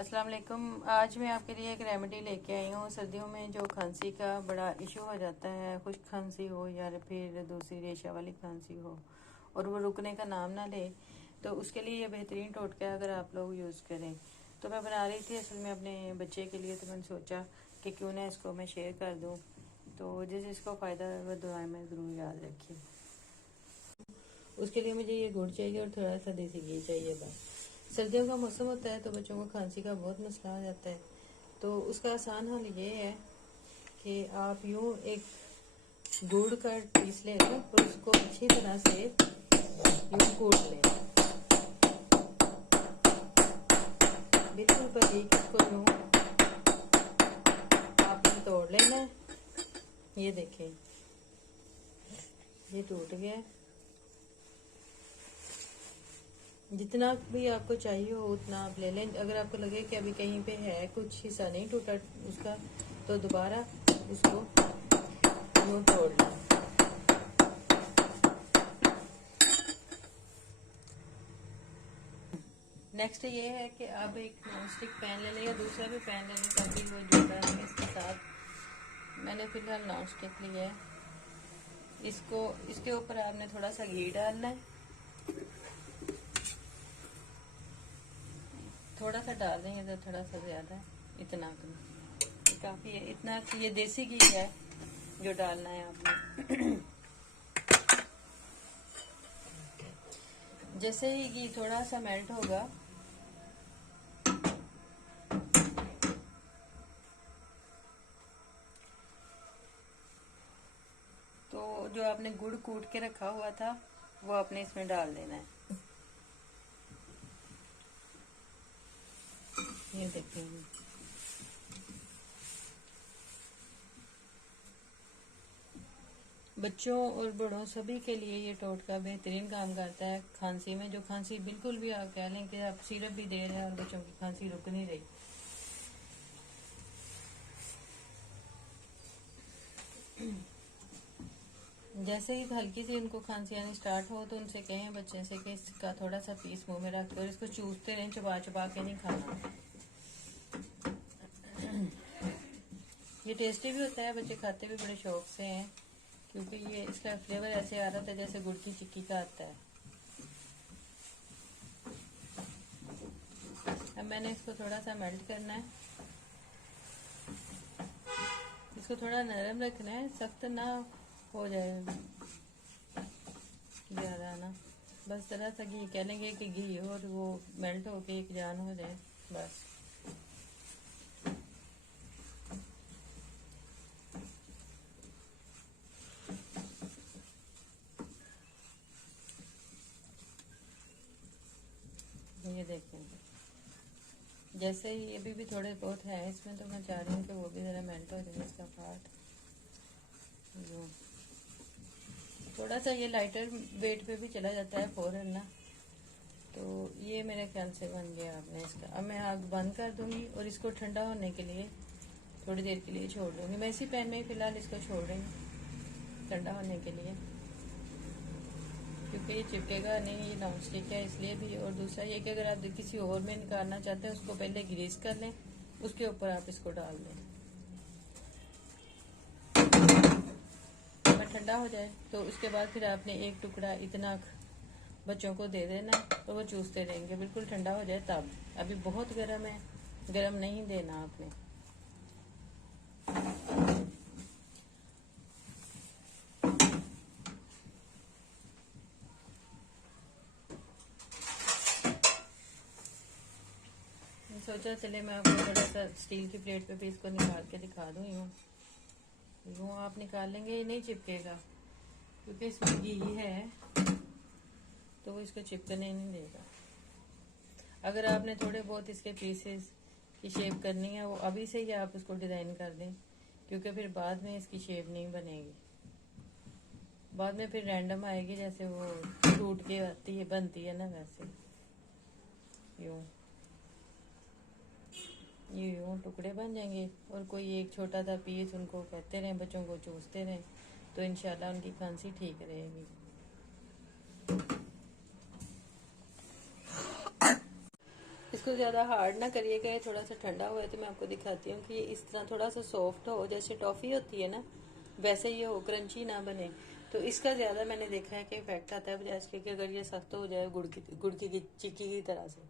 अस्सलाम वालेकुम। आज मैं आपके लिए एक रेमेडी लेके आई हूँ। सर्दियों में जो खांसी का बड़ा इशू हो जाता है, खुश्क खांसी हो या फिर दूसरी रेशा वाली खांसी हो और वो रुकने का नाम ना ले, तो उसके लिए ये बेहतरीन टोटका है अगर आप लोग यूज़ करें। तो मैं बना रही थी असल में अपने बच्चे के लिए, तो मैंने सोचा कि क्यों ना इसको मैं शेयर कर दूँ, तो जिस जिसको फ़ायदा है वह दुआएं में ज़रूर याद रखिए। उसके लिए मुझे ये गुड़ चाहिए और थोड़ा सा देसी घी चाहिए बस। सर्दियों का मौसम होता है तो बच्चों को खांसी का बहुत मसला हो जाता है। तो उसका आसान हल ये है कि आप यूँ एक गुड़ का पीस लें और उसको अच्छी तरह से यूँ कूट लें, बिल्कुल बारीक। इसको यूँ आपने तोड़ लेना है। ये देखें, ये टूट गया है। जितना भी आपको चाहिए हो उतना आप ले लें। अगर आपको लगे कि अभी कहीं पे है कुछ हिस्सा नहीं टूटा उसका, तो दोबारा उसको यूँ तोड़ लें। नेक्स्ट ये है कि आप एक नॉन स्टिक पैन ले लें या दूसरा भी पैन ले लें ताकि वो जुड़ रहे इसके साथ। मैंने फिलहाल नॉन स्टिक लिया है। इसको इसके ऊपर आपने थोड़ा सा घी डालना है, थोड़ा सा डाल देंगे तो थोड़ा सा ज्यादा है, इतना काफी है। इतना ये देसी घी है जो डालना है आपने। जैसे ही घी थोड़ा सा मेल्ट होगा तो जो आपने गुड़ कूट के रखा हुआ था वो आपने इसमें डाल देना है। ये देखिए, बच्चों और बड़ों सभी के लिए ये टोटका बेहतरीन काम करता है खांसी में। जो खांसी बिल्कुल भी आप कह लें कि आप सिरप भी दे रहे हैं और बच्चों की खांसी रुक नहीं रही। जैसे ही हल्की सी उनको खांसी आनी स्टार्ट हो तो उनसे कहें बच्चे से कि इसका थोड़ा सा पीस मुंह में रख कर इसको चूसते रहें, चबा चबा के नहीं खाना। ये टेस्टी भी होता है, बच्चे खाते भी बड़े शौक से हैं क्योंकि ये इसका फ्लेवर ऐसे आ रहा था जैसे गुड़ की चिक्की का आता है। अब मैंने इसको थोड़ा सा मेल्ट करना है। इसको थोड़ा नरम रखना है, सख्त ना हो जाए ज़्यादा ना। बस जरा सा घी, कह लेंगे कि घी हो और वो मेल्ट होके एक जान हो जाए बस। ये देखें, जैसे ही अभी भी थोड़े बहुत है इसमें, तो मैं चाह रही हूँ कि वो भी ज़रा मेल्ट हो जाए इसका पार्ट। थोड़ा सा ये लाइटर वेट पे भी चला जाता है फौरन ना। तो ये मेरे ख्याल से बन गया आपने इसका। अब मैं आग बंद कर दूंगी और इसको ठंडा होने के लिए थोड़ी देर के लिए छोड़ दूंगी। मैं इसी पैन में ही फिलहाल इसको छोड़ रही हूँ ठंडा होने के लिए, क्योंकि ये चिपकेगा नहीं, ये नॉन स्टिक है इसलिए भी। और दूसरा ये कि अगर आप किसी और में निकालना चाहते हैं उसको पहले ग्रीस कर लें, उसके ऊपर आप इसको डाल दें। जब ठंडा हो जाए तो उसके बाद फिर आपने एक टुकड़ा इतना बच्चों को दे देना तो वो चूसते रहेंगे। बिल्कुल ठंडा हो जाए तब। अभी बहुत गर्म है, गर्म नहीं देना आपने। सोचा चले मैं आपको थोड़ा सा स्टील की प्लेट पे भी इसको निकाल के दिखा दूँ। यूँ आप निकाल लेंगे, ये नहीं चिपकेगा क्योंकि इसमें घी है तो वो इसको चिपकने नहीं देगा। अगर आपने थोड़े बहुत इसके पीसेस की शेप करनी है वो अभी से ही आप उसको डिज़ाइन कर दें, क्योंकि फिर बाद में इसकी शेप नहीं बनेगी। बाद में फिर रैंडम आएगी, जैसे वो टूट के आती है बनती है ना, वैसे यूँ ये यूँ टुकड़े बन जाएंगे। और कोई एक छोटा सा पीस उनको कहते रहें, बच्चों को चूसते रहें, तो इंशाल्लाह उनकी खांसी ठीक रहेगी। इसको ज़्यादा हार्ड ना करिएगा, ये थोड़ा सा ठंडा हुआ है तो मैं आपको दिखाती हूँ कि ये इस तरह थोड़ा सा सॉफ्ट हो, जैसे टॉफ़ी होती है ना वैसे ये हो, क्रंची ना बने। तो इसका ज़्यादा मैंने देखा है कि इफेक्ट आता है, बजाय इसके कि अगर ये सख्त हो जाए गुड़ की चिक्की की तरह से।